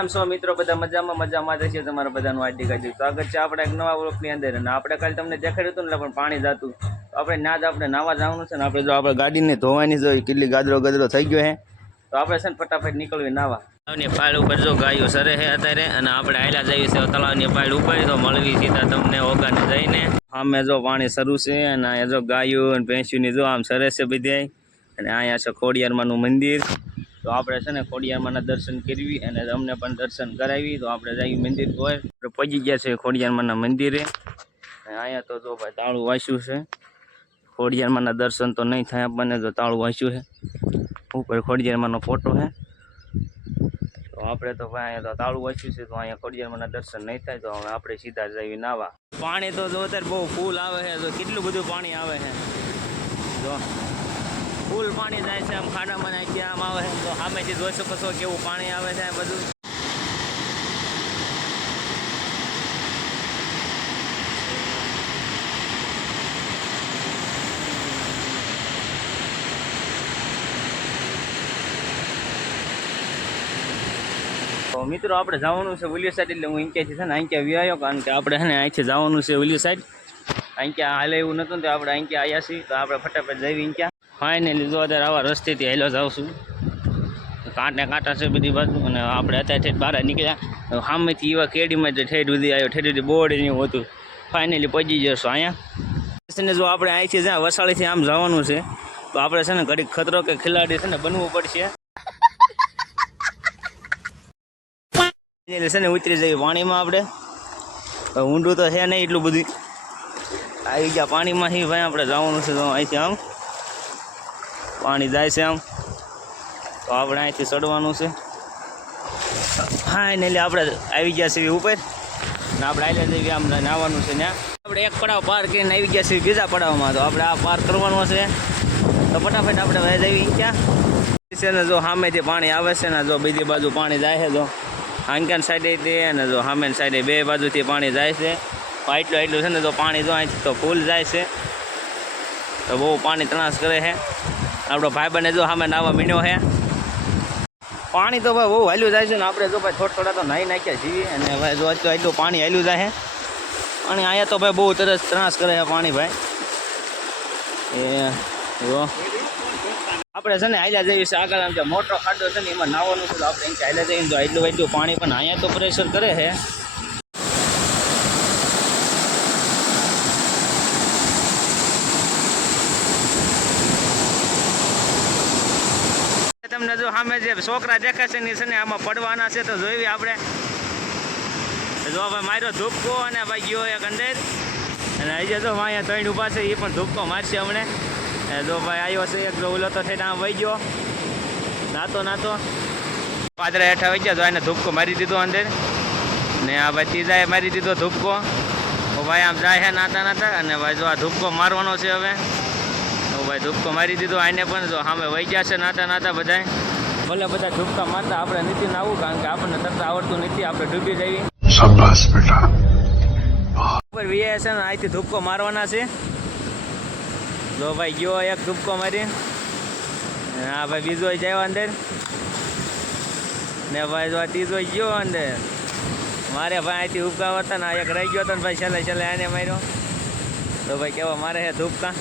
કેમ છો મિત્રો? બધા મજામાં રહેશે? તમારા બધાનું હાર્દિક સ્વાગત છે આપણે એક નવા વ્લોગની અંદર. અને આપણે કાલે તમને દેખાડ્યું હતું ને પણ પાણી જતું, તો આપણે ના જ આપણે નાવા જવાનું છે ને. આપણે જો આપણે ગાડીને ધોવાની જોઈએ, કેટલી ગાદરો થઈ ગયો છે, તો આપણે છે ને ફટાફટ નીકળવી નાવા. તળાવની પાળ ઉપર જો ગાયો સરે છે અત્યારે, અને આપણે આયલા જઈએ છીએ તળાવની પાળ ઉપર. તો મળવી સીધા તમને ઓગાને જઈને. આમે જો પાણી શરૂ છે, અને અહીંયા જો ગાયો અને ભેંસુની જો આમ સરે છે બધાય. અને અહીંયા છે ખોડિયારમાંનું મંદિર. તો આપણે છે ને ખોડિયારમાંના દર્શન કરવી, અને અમને પણ દર્શન કરાવી. તો આપણે જઈએ મંદિર પર. આપણે પહોંચી ગયા છે ખોડિયારમાંના મંદિરે. અહીંયા તો જો ભાઈ તાળું વાંચ્યું છે. ખોડિયારમાંના દર્શન તો નહીં થાય આપણને જો તાળું વાંચ્યું છે. ઉપર ખોડિયારમાંનો ફોટો છે. તો આપણે તો ભાઈ અહીંયા તો તાળું વાંચ્યું છે, તો અહીંયા ખોડિયારમાંના દર્શન નહીં થાય. તો હવે આપણે સીધા જઈએ નાવા. પાણી તો જો અત્યારે બહુ ફૂલ આવે છે. તો કેટલું બધું પાણી આવે છે જો. ફૂલ પાણી જાય છે આમ ખાડામાં, નાખી આમ આવે છે. તો સામેથી જોઈ શકો છો કેવું પાણી આવે છે બધું. તો મિત્રો આપણે જવાનું છે ઓલી સાઈડ, એટલે હું અહીંયાથી છે ને અહીંયા વ્યાયો, કારણ કે આપણે છે ને અહીંથી જવાનું છે ઓલી સાઈડ. અહીંયા હાલે એવું નહોતું ને, તો આપણે અહીંયા આવ્યા છીએ. તો આપણે ફટાફટ જઈએ અહીંયા. ફાઇનલી જો અત્યારે આવા રસ્તેથી હેલો જાઉં છું. કાંટા છે બધી બાજુ, અને આપણે અત્યારે બહાર નીકળ્યા. સામેથી એવા કેડીમાં ઠેઠ સુધી આવ્યો, ઠેઠ બોર્ડ એવું હતું. ફાઇનલી પહોંચી જશું અહીંયા. જો આપણે અહીંથી જ્યાં વસાળીથી આમ જવાનું છે, તો આપણે છે ને ઘડીક ખતરો કે ખિલાડી છે ને બનવું પડશે. છે ને ઉતરી જઈએ પાણીમાં. આપણે ઊંડું તો છે નહીં એટલું બધું. આવી ગયા પાણીમાં હી ભાઈ. આપણે જવાનું છે તો અહીંથી આમ પાણી જાય છે આમ, તો આપણે અહીંથી ચડવાનું છે. ફાઇનલી આપણે આવી ગયા છીએ ઉપર, ને આપણે આલે જઈએ આમ નાવાનું છે ત્યાં. આપણે એક પડાવ પાર કરીને આવી ગયા છીએ બીજા પડાવમાં. તો આપણે આ પાર કરવાનો છે, તો ફટાફટ આપણે વહી જઈએ ક્યાં છે ને. જો સામેથી પાણી આવે છે ને, જો બીજી બાજુ પાણી જાય છે. જો આંકાન સાઈડે તે, અને જો સામેની સાઈડે બે બાજુથી પાણી જાય છે. એટલું છે ને, તો પાણી જો અહીંથી તો ફૂલ જાય છે. તો બહુ પાણી ત્રાસ કરે છે. આપણો ભાઈબંધ જો સામે નાવા મીણ્યો છે. પાણી તો ભાઈ બહુ હાલ્યું જાય છે ને. આપણે જો ભાઈ થોડા તો નાહી નાખ્યા છીએ, અને ભાઈ જો એટલું પાણી હાલ્યું જાય છે. અને અહીંયા તો ભાઈ બહુ તરસ ત્રાસ કરે છે પાણી ભાઈ. એ જો આપણે છે ને હાલ્યા જઈએ છીએ આગળ. આમ જે મોટો ખાડો છે ને એમાં નાવાનું છે. તો આપણે અહીં હાલ્યા જઈએ તો એટલું પાણી પણ અહીંયા તો પ્રેશર કરે છે. તમને જો સામે જે છોકરા દેખાશે ને છે ને આમાં પડવાના છે. તો જોઈ આપણે જો ભાઈ માર્યો ધૂપકો, અને ભાઈ ગયો એક અંદર. અને હજી જો અહીંયા ત્રણ ઊભા છે, એ પણ ધૂપકો મારશે હમણે. જો ભાઈ આવ્યો છે એક, જો ઓલો તો ઠેઠ આમ વહી ગયો નાતો પાદરા હેઠા વહી ગયા. તો એને ધૂપકો મારી દીધો અંદર, ને આ ભાઈ ત્રીજાએ મારી દીધો ધૂપકો. તો ભાઈ આમ જાય છે નાતા. અને ભાઈ જો આ ધૂપકો મારવાનો છે હવે. તો ભાઈ ધૂપકો મારી દીધો આને પણ. જો સામે વહી ગયા છે નાતા બધાય. ભલે બધા ધૂપકા મારતા, આપણે નથી નાવું, કારણ કે આપણને તરતા આવડતું નથી. આપણે ડૂબી જઈએ. શાબાશ બેટા. ઉપર વીએ છે ને અહીંથી ધૂપકો મારવાના છે. જો ભાઈ ગયો એક ધૂપકો મારી. હા ભાઈ બીજો જાય અંદર, ને ભાઈ જો ત્રીજો ગયો અંદર. મારે ભાઈ અહીંથી ધૂપકા હતા ને, એક રહી ગયો હતો ને ભાઈ છેલ્લે આને માર્યો. તો ભાઈ કેવા મારે છે ધૂપકા.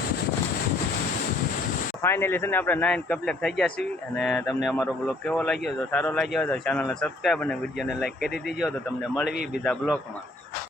ફાઇનલી છે ને આપણે 9 કમ્પ્લીટ થઈ ગયા છીએ. અને તમને અમારો બ્લોગ કેવો લાગ્યો? જો સારો લાગ્યો તો ચેનલને સબસ્ક્રાઈબ અને વિડીયોને લાઈક કરી દીજો. તો તમને મળવી બીજા બ્લોગમાં.